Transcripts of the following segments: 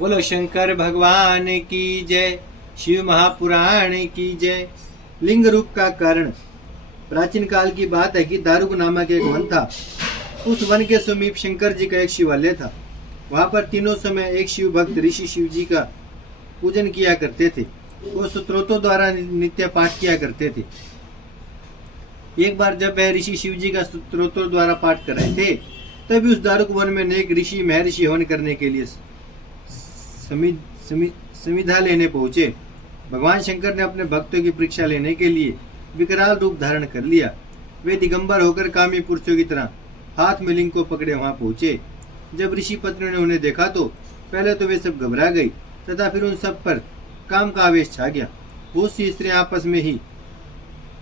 बोलो शंकर भगवान की जय। शिव महापुराण की जय। लिंग रूप का कारण। प्राचीन काल की बात है कि दारुक नामक एक वन था। उस वन के समीप शंकर जी का एक शिवालय था। वहां पर तीनों समय एक शिव भक्त ऋषि शिव जी का पूजन किया करते थे। वो स्त्रोतों द्वारा नित्य पाठ किया करते थे। एक बार जब वह ऋषि शिव जी का स्त्रोतों द्वारा पाठ कर रहे थे, तभी उस दारुक वन में अनेक ऋषि महर्षि हवन करने के लिए संविधा लेने पहुंचे। भगवान शंकर ने अपने भक्तों की परीक्षा लेने के लिए विकराल रूप धारण कर लिया। वे दिगंबर होकर कामी पुरुषों की तरह हाथ में लिंग को पकड़े वहां पहुंचे। जब ऋषि पत्नियों ने उन्हें देखा तो पहले तो वे सब घबरा गई तथा फिर उन सब पर काम का आवेश छा गया। बहुत सी स्त्रियां आपस में ही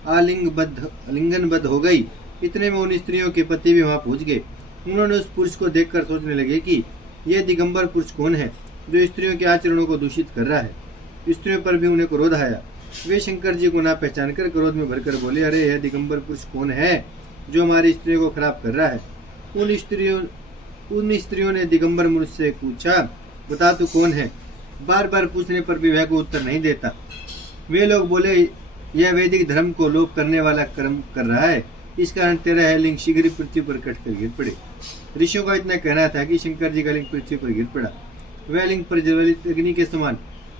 आलिंगनबद्ध हो गई। इतने में उन स्त्रियों के पति भी वहां पहुंच गए। उन्होंने उस पुरुष को देखकर सोचने लगे कि यह दिगंबर पुरुष कौन है जो स्त्रियों के आचरणों को दूषित कर रहा है। स्त्रियों पर भी उन्हें क्रोध आया। वे शंकर जी को ना पहचान कर क्रोध में भरकर बोले, अरे यह दिगंबर पुरुष कौन है जो हमारी स्त्रियों को खराब कर रहा है। उन स्त्रियों ने दिगंबर मुझ से पूछा, बता तू कौन है। बार बार पूछने पर भी वह को उत्तर नहीं देता। वे लोग बोले, यह वैदिक धर्म को लोप करने वाला कर्म कर रहा है। इस कारण तेरा यह लिंग शीघ्र ही पृथ्वी पर कटकर गिर पड़े। ऋषियों का इतना कहना था कि शंकर जी का लिंग पृथ्वी पर गिर पड़ा। वह लिंग प्रज्वलित अग्नि के समान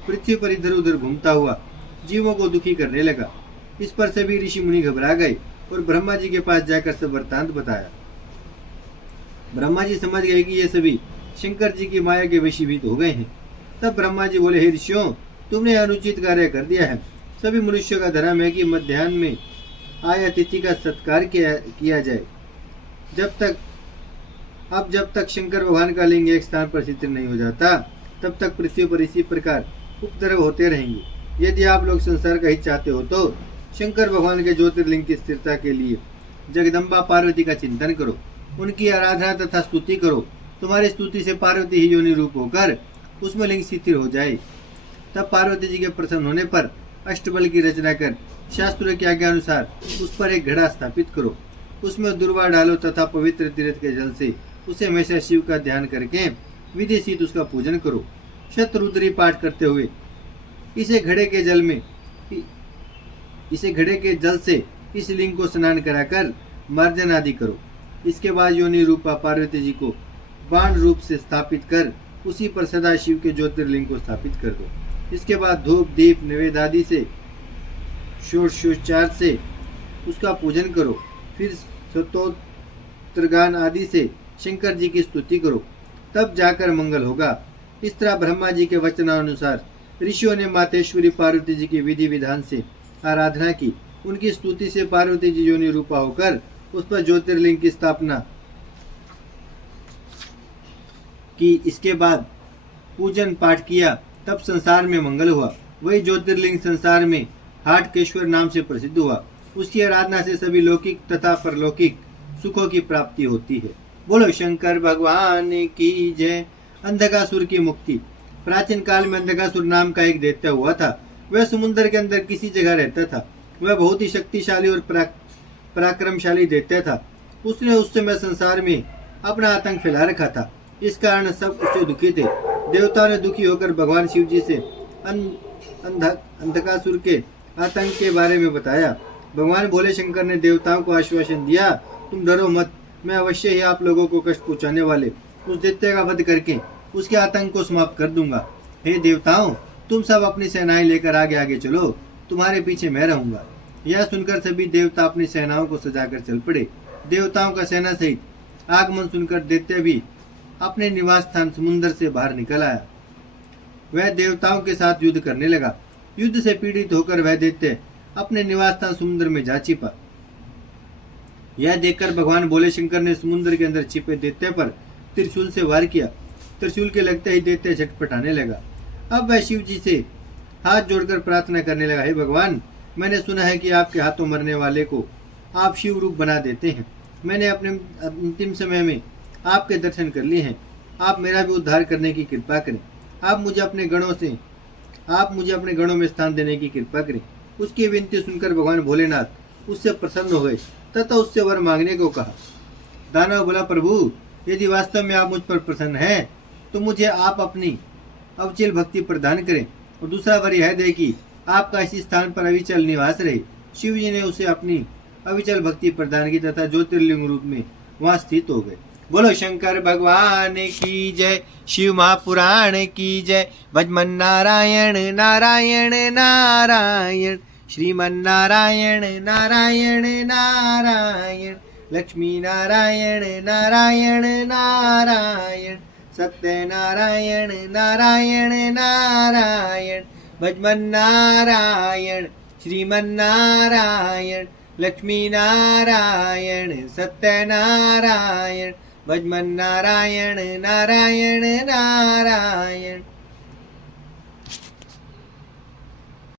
पृथ्वी पर इधर उधर घूमता हुआ जीवों को दुखी करने लगा। इस पर सभी ऋषि मुनि घबरा गए और ब्रह्मा जी के पास जाकर सब वृत्तांत बताया। ब्रह्मा जी समझ गए कि ये सभी शंकर जी की माया के वशीभूत हो गए हैं। तब ब्रह्मा जी बोले, हे ऋषियों, तुमने अनुचित कार्य कर दिया है। सभी मनुष्यों का धर्म है कि मध्याह्न में आए अतिथि का सत्कार किया जाए। जब तक शंकर भगवान का लिंग एक स्थान पर स्थिर नहीं हो जाता, तब तक पृथ्वी पर इसी प्रकार उपद्रव होते रहेंगे। यदि आप लोग संसार का हित चाहते हो तो शंकर भगवान के ज्योतिर्लिंग की स्थिरता के लिए जगदम्बा पार्वती का चिंतन करो, उनकी आराधना तथा स्तुति करो। तुम्हारी स्तुति से पार्वती ही योनि रूप होकर उसमें लिंग स्थिर हो जाए। तब पार्वती जी के प्रसन्न होने पर अष्टबल की रचना कर शास्त्रों की आज्ञा अनुसार उस पर एक घड़ा स्थापित करो। उसमें दुर्वा डालो तथा पवित्र तीर्थ के जल से उसे हमेशा शिव का ध्यान करके विधि सिद्ध उसका पूजन करो। शतरुद्री पाठ करते हुए इसे घड़े के जल से इस लिंग को स्नान कराकर मार्जन आदि करो। इसके बाद योनि रूपा पार्वती जी को बाण रूप से स्थापित कर उसी पर सदा शिव के ज्योतिर्लिंग को स्थापित कर दो। इसके बाद धूप दीप नैवेद्य आदि से षोडशोपचार से उसका पूजन करो। फिर स्तोत्रगान आदि से शंकर जी की स्तुति करो, तब जाकर मंगल होगा। इस तरह ब्रह्मा जी के वचनानुसार ऋषियों ने मातेश्वरी पार्वती जी की विधि विधान से आराधना की। उनकी स्तुति से पार्वती जी योनि रूपा होकर उस पर ज्योतिर्लिंग की स्थापना की। इसके बाद पूजन पाठ किया, तब संसार में मंगल हुआ। वही ज्योतिर्लिंग संसार में हाटकेश्वर नाम से प्रसिद्ध हुआ। उसकी आराधना से सभी लौकिक तथा परलौकिक सुखों की प्राप्ति होती है। बोलो शंकर भगवान की जय। अंधकासुर की मुक्ति। प्राचीन काल में अंधकासुर नाम का एक दैत्य हुआ था। वह समुद्र के अंदर किसी जगह रहता था। वह बहुत ही शक्तिशाली और पराक्रमशाली दैत्य था। उसने उस समय संसार में अपना आतंक फैला रखा था। इस कारण सब उससे दुखी थे। देवताओं ने दुखी होकर भगवान शिव जी से अंधकासुर के आतंक के बारे में बताया। भगवान भोले शंकर ने देवताओं को आश्वासन दिया, तुम डरो मत, मैं अवश्य ही आप लोगों को कष्ट पहुंचाने वाले उस दैत्य का वध करके उसके आतंक को समाप्त कर दूंगा। हे देवताओं, तुम सब अपनी सेनाएं लेकर आगे आगे चलो, तुम्हारे पीछे मैं रहूंगा। यह सुनकर सभी देवता अपनी सेनाओं को सजाकर चल पड़े। देवताओं का सेना सहित आगमन सुनकर दैत्य भी अपने निवास स्थान समुद्र से बाहर निकल आया। वह देवताओं के साथ युद्ध करने लगा। युद्ध से पीड़ित होकर वह दैत्य अपने निवास स्थान समुद्र में जा छिपा। यह देखकर भगवान भोले शंकर ने समुद्र के अंदर छिपे दैत्य पर त्रिशूल से वार किया। त्रिशूल के लगते ही दैत्य झटपटाने लगा। अब वह शिव जी से हाथ जोड़कर प्रार्थना करने लगा, हे भगवान, मैंने सुना है कि आपके हाथों मरने वाले को आप शिव रूप बना देते हैं। मैंने अपने अंतिम समय में आपके दर्शन कर लिए हैं। आप मेरा भी उद्धार करने की कृपा करें। आप मुझे अपने गणों में स्थान देने की कृपा करें। उसकी विनती सुनकर भगवान भोलेनाथ उससे प्रसन्न हो गए तथा उससे वर मांगने को कहा। दानव बोला, प्रभु, यदि वास्तव में आप मुझ पर प्रसन्न हैं तो मुझे आप अपनी अविचल भक्ति प्रदान करें, और दूसरा वर यह दे कि आपका इसी स्थान पर अविचल निवास रहे। शिव जी ने उसे अपनी अविचल भक्ति प्रदान की तथा ज्योतिर्लिंग रूप में वहां स्थित हो गए। बोलो शंकर भगवान की जय, शिव महापुराण की जय। भजमन नारायण नारायण नारायण, श्रीमन नारायण नारायण नारायण, लक्ष्मी नारायण नारायण नारायण, सत्य नारायण नारायण नारायण। भजमन नारायण, श्रीमन नारायण, लक्ष्मी नारायण, सत्य नारायण। भजमन नारायण नारायण नारायण।